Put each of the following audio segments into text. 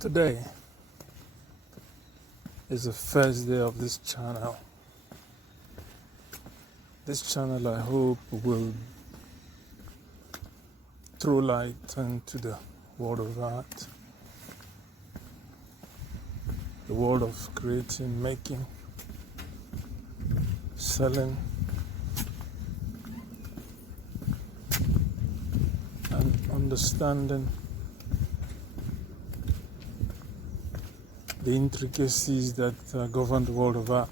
Today is the first day of this channel. This channel, I hope, will throw light into the world of art, the world of creating, making, selling, and understanding the intricacies that govern the world of art.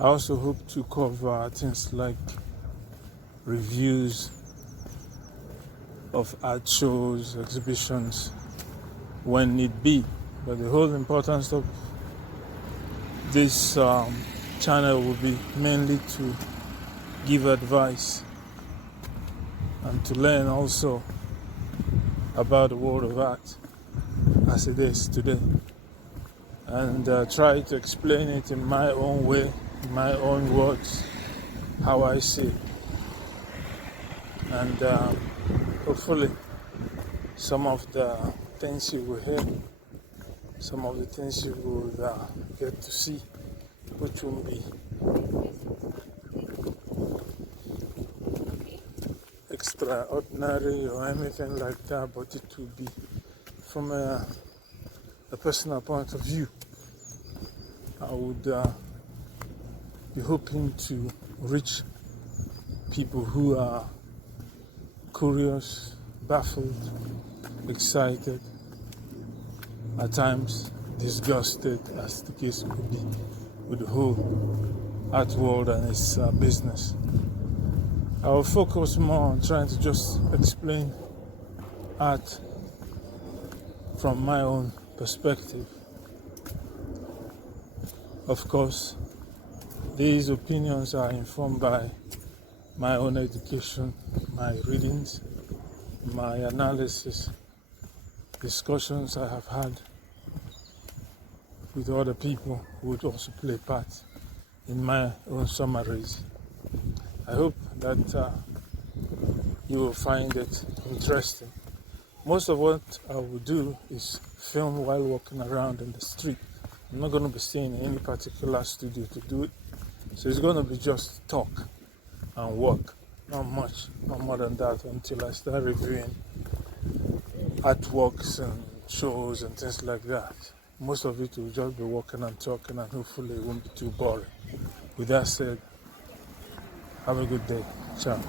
I also hope to cover things like reviews of art shows, exhibitions, when need be. But the whole importance of this channel will be mainly to give advice and to learn also about the world of art as it is today, and try to explain it in my own way, in my own words, how I see it. And hopefully some of the things you will hear, some of the things you will get to see, which will be extraordinary or anything like that, but it will be from a personal point of view. I would be hoping to reach people who are curious, baffled, excited, at times disgusted, as the case could be, with the whole art world and its business. I will focus more on trying to just explain art from my own perspective. Of course, these opinions are informed by my own education, my readings, my analysis, discussions I have had with other people who would also play part in my own summaries. I hope that you will find it interesting. Most of what I will do is film while walking around in the street. I'm not going to be staying in any particular studio to do it. So it's going to be just talk and work. Not much, not more than that, until I start reviewing artworks and shows and things like that. Most of it will just be walking and talking, and hopefully it won't be too boring. With that said, have a good day. Ciao.